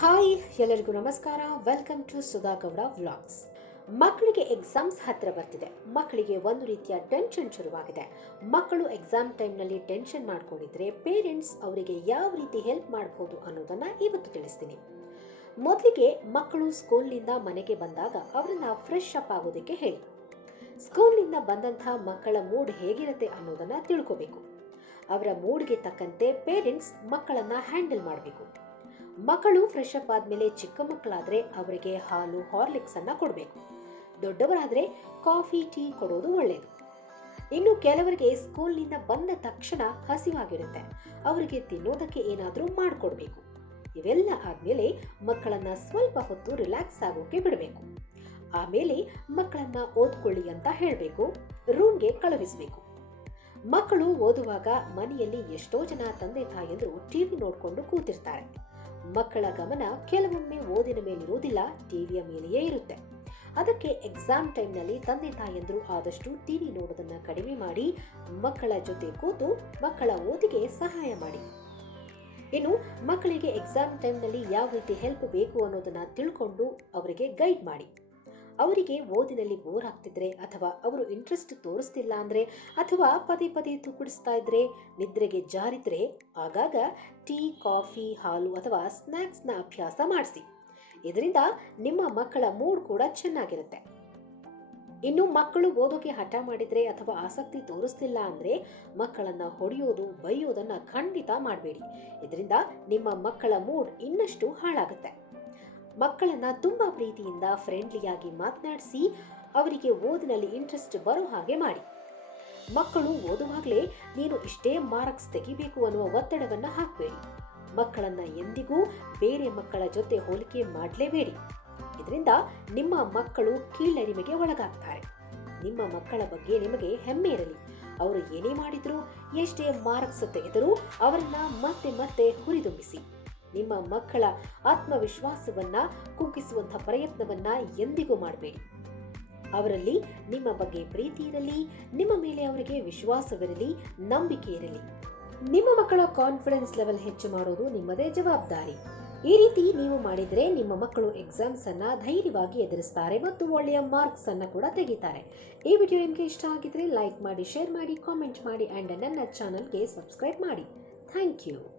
Hi ಎಲ್ಲರಿಗೂ ನಮಸ್ಕಾರ. Welcome to Sudha Gowda vlogs. ಮಕ್ಕಳಿಗೆ ಎಕ್ಸಾಮ್ಸ್ ಹತ್ರ ಬರ್ತಿದೆ. ಮಕ್ಕಳಿಗೆ ಒಂದು ರೀತಿಯ ಟೆನ್ಷನ್ ಶುರುವಾಗಿದೆ. ಮಕ್ಕಳು ಎಕ್ಸಾಮ್ ಟೈಮ್ನಲ್ಲಿ ಟೆನ್ಷನ್ ಮಾಡ್ಕೊಂಡಿದ್ರೆ ಪೇರೆಂಟ್ಸ್ ಅವರಿಗೆ ಯಾವ ರೀತಿ ಹೆಲ್ಪ್ ಮಾಡಬಹುದು ಅನ್ನೋದನ್ನ ಇವತ್ತು ತಿಳಿಸ್ತೀನಿ. ಮೊದಲಿಗೆ ಮಕ್ಕಳು ಸ್ಕೂಲ್ನಿಂದ ಮನೆಗೆ ಬಂದಾಗ ಅವರನ್ನ ಫ್ರೆಶ್ ಅಪ್ ಆಗೋದಕ್ಕೆ ಹೇಳಿ. ಸ್ಕೂಲ್ನಿಂದ ಬಂದಂತಹ ಮಕ್ಕಳ ಮೂಡ್ ಹೇಗಿರುತ್ತೆ ಅನ್ನೋದನ್ನ ತಿಳ್ಕೋಬೇಕು. ಅವರ ಮೂಡ್ಗೆ ತಕ್ಕಂತೆ ಪೇರೆಂಟ್ಸ್ ಮಕ್ಕಳನ್ನ ಹ್ಯಾಂಡಲ್ ಮಾಡಬೇಕು. ಮಕ್ಕಳು ಫ್ರೆಶ್ ಅಪ್ ಆದ್ಮೇಲೆ ಚಿಕ್ಕ ಮಕ್ಕಳಾದ್ರೆ ಅವರಿಗೆ ಹಾಲು ಹಾರ್ಲಿಕ್ಸ್ ಅನ್ನ ಕೊಡಬೇಕು. ದೊಡ್ಡವರಾದ್ರೆ ಕಾಫಿ ಟೀ ಕೊಡೋದು ಒಳ್ಳೆಯದು. ಇನ್ನು ಕೆಲವರಿಗೆ ಸ್ಕೂಲ್ನಿಂದ ಬಂದ ತಕ್ಷಣ ಹಸಿವಾಗಿರುತ್ತೆ. ಅವರಿಗೆ ತಿನ್ನೋದಕ್ಕೆ ಏನಾದರೂ ಮಾಡಿಕೊಡ್ಬೇಕು. ಇವೆಲ್ಲ ಆದ್ಮೇಲೆ ಮಕ್ಕಳನ್ನ ಸ್ವಲ್ಪ ಹೊತ್ತು ರಿಲ್ಯಾಕ್ಸ್ ಆಗೋಕೆ ಬಿಡಬೇಕು. ಆಮೇಲೆ ಮಕ್ಕಳನ್ನ ಓದ್ಕೊಳ್ಳಿ ಅಂತ ಹೇಳಬೇಕು. ರೂಮ್ಗೆ ಕಳುಹಿಸಬೇಕು. ಮಕ್ಕಳು ಓದುವಾಗ ಮನೆಯಲ್ಲಿ ಎಷ್ಟೋ ಜನ ತಂದೆ ತಾಯಂದ್ರು ಟಿವಿ ನೋಡ್ಕೊಂಡು ಕೂತಿರ್ತಾರೆ. ಮಕ್ಕಳ ಗಮನ ಕೆಲವೊಮ್ಮೆ ಓದಿನ ಮೇಲಿರುವುದಿಲ್ಲ, ಟಿವಿಯ ಮೇಲೆಯೇ ಇರುತ್ತೆ. ಅದಕ್ಕೆ ಎಕ್ಸಾಮ್ ಟೈಮ್ನಲ್ಲಿ ತಂದೆ ತಾಯಂದ್ರು ಆದಷ್ಟು ಟಿವಿ ನೋಡೋದನ್ನ ಕಡಿಮೆ ಮಾಡಿ ಮಕ್ಕಳ ಜೊತೆ ಕೂತು ಮಕ್ಕಳ ಓದಿಗೆ ಸಹಾಯ ಮಾಡಿ. ಇನ್ನು ಮಕ್ಕಳಿಗೆ ಎಕ್ಸಾಮ್ ಟೈಮ್ನಲ್ಲಿ ಯಾವ ರೀತಿ ಹೆಲ್ಪ್ ಬೇಕು ಅನ್ನೋದನ್ನ ತಿಳ್ಕೊಂಡು ಅವರಿಗೆ ಗೈಡ್ ಮಾಡಿ. ಅವರಿಗೆ ಓದಿನಲ್ಲಿ ಬೋರ್ ಆಗ್ತಿದ್ರೆ ಅಥವಾ ಅವರು ಇಂಟ್ರೆಸ್ಟ್ ತೋರಿಸ್ತಿಲ್ಲ ಅಂದ್ರೆ ಅಥವಾ ಪದೇ ಪದೇ ತುಕುಡಿಸ್ತಾ ಇದ್ರೆ, ನಿದ್ರೆಗೆ ಜಾರಿದ್ರೆ ಆಗಾಗ ಟೀ, ಕಾಫಿ, ಹಾಲು ಅಥವಾ ಸ್ನ್ಯಾಕ್ಸ್ನ ಅಭ್ಯಾಸ ಮಾಡಿಸಿ. ಇದರಿಂದ ನಿಮ್ಮ ಮಕ್ಕಳ ಮೂಡ್ ಕೂಡ ಚೆನ್ನಾಗಿರುತ್ತೆ. ಇನ್ನು ಮಕ್ಕಳು ಓದೋಕೆ ಹಠ ಮಾಡಿದ್ರೆ ಅಥವಾ ಆಸಕ್ತಿ ತೋರಿಸ್ತಿಲ್ಲ ಅಂದ್ರೆ ಮಕ್ಕಳನ್ನ ಹೊಡೆಯೋದು, ಬೈಯೋದನ್ನ ಖಂಡಿತ ಮಾಡಬೇಡಿ. ಇದರಿಂದ ನಿಮ್ಮ ಮಕ್ಕಳ ಮೂಡ್ ಇನ್ನಷ್ಟು ಹಾಳಾಗುತ್ತೆ. ಮಕ್ಕಳನ್ನ ತುಂಬಾ ಪ್ರೀತಿಯಿಂದ ಫ್ರೆಂಡ್ಲಿಯಾಗಿ ಮಾತನಾಡಿಸಿ ಅವರಿಗೆ ಓದಿನಲ್ಲಿ ಇಂಟ್ರೆಸ್ಟ್ ಬರೋ ಹಾಗೆ ಮಾಡಿ. ಮಕ್ಕಳು ಓದುವಾಗಲೇ ನೀನು ಇಷ್ಟೇ ಮಾರ್ಕ್ಸ್ ತೆಗಿಬೇಕು ಅನ್ನುವ ಒತ್ತಡವನ್ನ ಹಾಕಬೇಡಿ. ಮಕ್ಕಳನ್ನ ಎಂದಿಗೂ ಬೇರೆ ಮಕ್ಕಳ ಜೊತೆ ಹೋಲಿಕೆ ಮಾಡಲೇಬೇಡಿ. ಇದರಿಂದ ನಿಮ್ಮ ಮಕ್ಕಳು ಕೀಳರಿಮೆಗೆ ಒಳಗಾಗ್ತಾರೆ. ನಿಮ್ಮ ಮಕ್ಕಳ ಬಗ್ಗೆ ನಿಮಗೆ ಹೆಮ್ಮೆ ಇರಲಿ. ಅವರು ಏನೇ ಮಾಡಿದ್ರು, ಎಷ್ಟೇ ಮಾರ್ಕ್ಸ್ ತೆಗೆದರೂ ಅವರನ್ನ ಮತ್ತೆ ಮತ್ತೆ ಹುರಿದುಂಬಿಸಿ. ನಿಮ್ಮ ಮಕ್ಕಳ ಆತ್ಮವಿಶ್ವಾಸವನ್ನ ಕುಗ್ಗಿಸುವಂತಹ ಪ್ರಯತ್ನವನ್ನ ಎಂದಿಗೂ ಮಾಡಬೇಡಿ. ಅವರಲ್ಲಿ ನಿಮ್ಮ ಬಗ್ಗೆ ಪ್ರೀತಿ ಇರಲಿ, ನಿಮ್ಮ ಮೇಲೆ ಅವರಿಗೆ ವಿಶ್ವಾಸವಿರಲಿ, ನಂಬಿಕೆ ಇರಲಿ. ನಿಮ್ಮ ಮಕ್ಕಳ ಕಾನ್ಫಿಡೆನ್ಸ್ ಲೆವೆಲ್ ಹೆಚ್ಚು ಮಾಡೋದು ನಿಮ್ಮದೇ ಜವಾಬ್ದಾರಿ. ಈ ರೀತಿ ನೀವು ಮಾಡಿದ್ರೆ ನಿಮ್ಮ ಮಕ್ಕಳು ಎಕ್ಸಾಮ್ಸ್ ಅನ್ನ ಧೈರ್ಯವಾಗಿ ಎದುರಿಸ್ತಾರೆ ಮತ್ತು ಒಳ್ಳೆಯ ಮಾರ್ಕ್ಸ್ ಅನ್ನ ಕೂಡ ತೆಗಿತಾರೆ. ಈ ವಿಡಿಯೋ ನಿಮಗೆ ಇಷ್ಟ ಆಗಿದ್ರೆ ಲೈಕ್ ಮಾಡಿ, ಶೇರ್ ಮಾಡಿ, ಕಾಮೆಂಟ್ ಮಾಡಿ ಅಂಡ್ ನನ್ನ ಚಾನಲ್ಗೆ ಸಬ್ಸ್ಕ್ರೈಬ್ ಮಾಡಿ. Thank you.